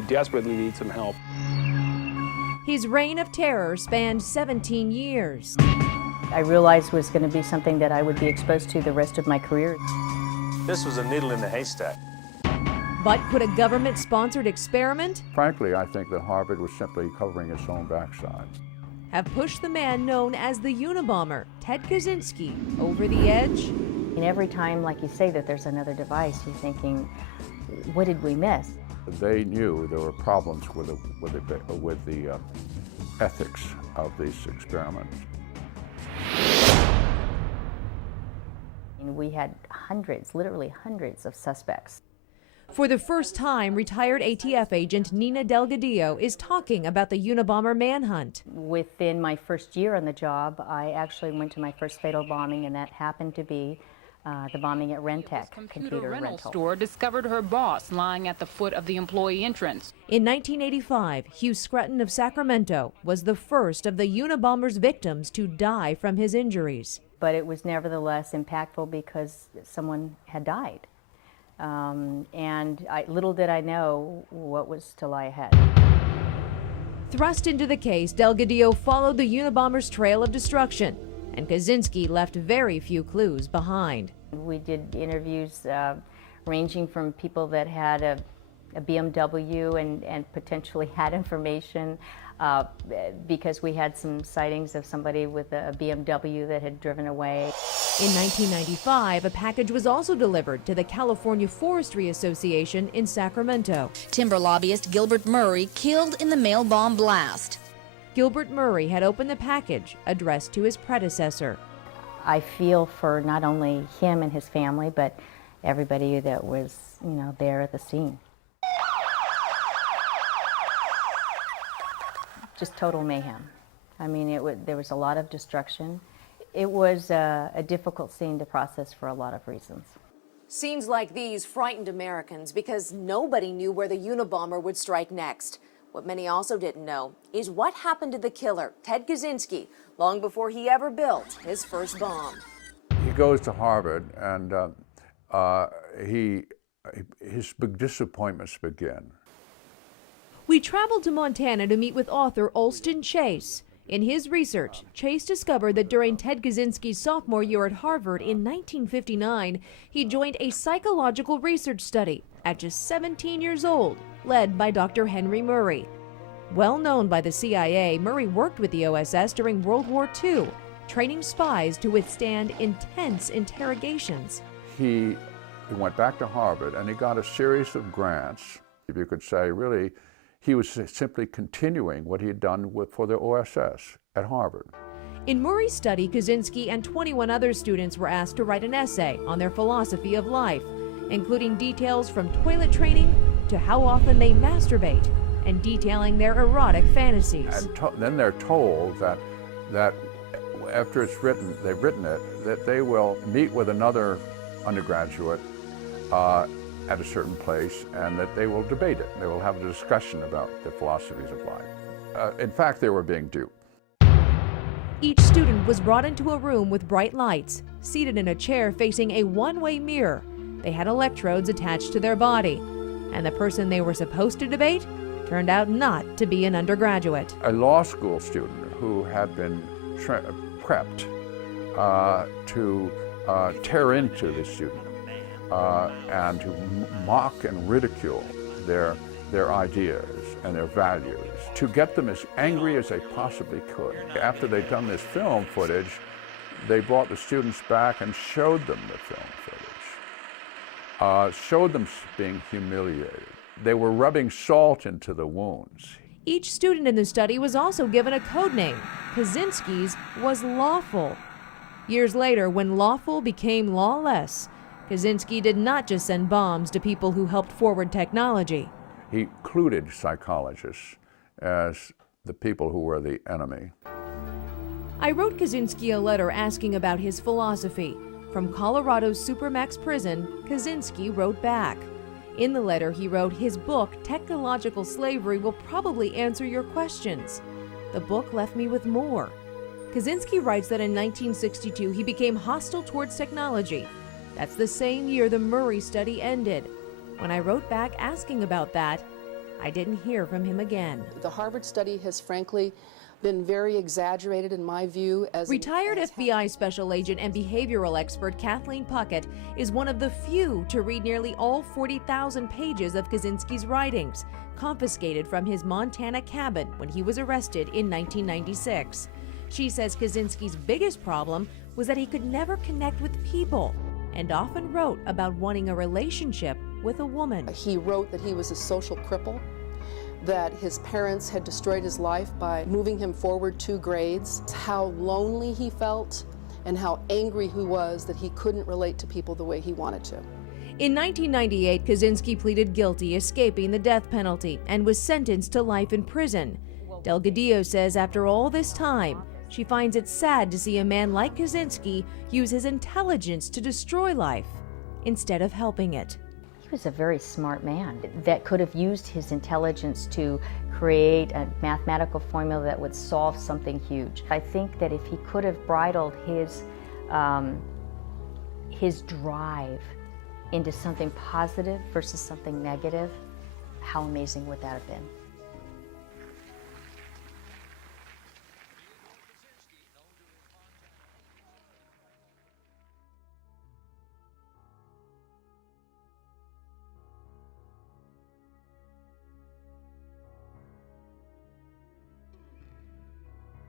We desperately need some help. His reign of terror spanned 17 years. I realized it was going to be something that I would be exposed to the rest of my career. This was a needle in the haystack. But could a government-sponsored experiment Frankly, I think that Harvard was simply covering its own backside. have pushed the man known as the Unabomber, Ted Kaczynski, over the edge? And every time, like you say, that there's another device, you're thinking, what did we miss? They knew there were problems with the ethics of these experiments. And we had hundreds, literally hundreds of suspects. For the first time, retired ATF agent Nina Delgadillo is talking about the Unabomber manhunt. Within my first year on the job, I actually went to my first fatal bombing, and that happened to be the bombing at Rentec, computer rental store, discovered her boss lying at the foot of the employee entrance. In 1985, Hugh Scruton of Sacramento was the first of the Unabomber's victims to die from his injuries. But it was nevertheless impactful because someone had died. Little did I know what was to lie ahead. Thrust into the case, Delgadillo followed the Unabomber's trail of destruction, and Kaczynski left very few clues behind. We did interviews ranging from people that had a BMW and potentially had information because we had some sightings of somebody with a BMW that had driven away. In 1995, a package was also delivered to the California Forestry Association in Sacramento. Timber lobbyist Gilbert Murray killed in the mail bomb blast. Gilbert Murray had opened the package addressed to his predecessor. I feel for not only him and his family, but everybody that was, there at the scene. Just total mayhem. I mean, there was a lot of destruction. It was a difficult scene to process for a lot of reasons. Scenes like these frightened Americans because nobody knew where the Unabomber would strike next. What many also didn't know is what happened to the killer, Ted Kaczynski, long before he ever built his first bomb. He goes to Harvard, and his big disappointments begin. We traveled to Montana to meet with author Alston Chase. In his research, Chase discovered that during Ted Kaczynski's sophomore year at Harvard in 1959, he joined a psychological research study at just 17 years old, led by Dr. Henry Murray. Well known by the CIA, Murray worked with the OSS during World War II, training spies to withstand intense interrogations. He went back to Harvard, and he got a series of grants. If you could say, really, he was simply continuing what he had done for the OSS at Harvard. In Murray's study, Kaczynski and 21 other students were asked to write an essay on their philosophy of life, including details from toilet training to how often they masturbate and detailing their erotic fantasies. And then they're told that after it's written, they've written it, that they will meet with another undergraduate at a certain place, and that they will debate it. They will have a discussion about the philosophies of life. In fact, they were being duped. Each student was brought into a room with bright lights, seated in a chair facing a one-way mirror. They had electrodes attached to their body, and the person they were supposed to debate turned out not to be an undergraduate. A law school student who had been prepped to tear into the student and to mock and ridicule their ideas and their values, to get them as angry as they possibly could. After they'd done this film footage, they brought the students back and showed them the film footage, showed them being humiliated. They were rubbing salt into the wounds. Each student in the study was also given a code name. Kaczynski's was Lawful. Years later, when lawful became lawless, Kaczynski did not just send bombs to people who helped forward technology. He included psychologists as the people who were the enemy. I wrote Kaczynski a letter asking about his philosophy. From Colorado's Supermax prison, Kaczynski wrote back. In the letter, he wrote, his book, Technological Slavery, will probably answer your questions. The book left me with more. Kaczynski writes that in 1962, he became hostile towards technology. That's the same year the Murray study ended. When I wrote back asking about that, I didn't hear from him again. The Harvard study has frankly been very exaggerated in my view. Retired FBI special agent and behavioral expert Kathleen Puckett is one of the few to read nearly all 40,000 pages of Kaczynski's writings, confiscated from his Montana cabin when he was arrested in 1996. She says Kaczynski's biggest problem was that he could never connect with people and often wrote about wanting a relationship with a woman. He wrote that he was a social cripple, that his parents had destroyed his life by moving him forward 2 grades, how lonely he felt, and how angry he was that he couldn't relate to people the way he wanted to. In 1998, Kaczynski pleaded guilty, escaping the death penalty, and was sentenced to life in prison. Delgadillo says after all this time, she finds it sad to see a man like Kaczynski use his intelligence to destroy life instead of helping it. He was a very smart man that could have used his intelligence to create a mathematical formula that would solve something huge. I think that if he could have bridled his drive into something positive versus something negative, how amazing would that have been?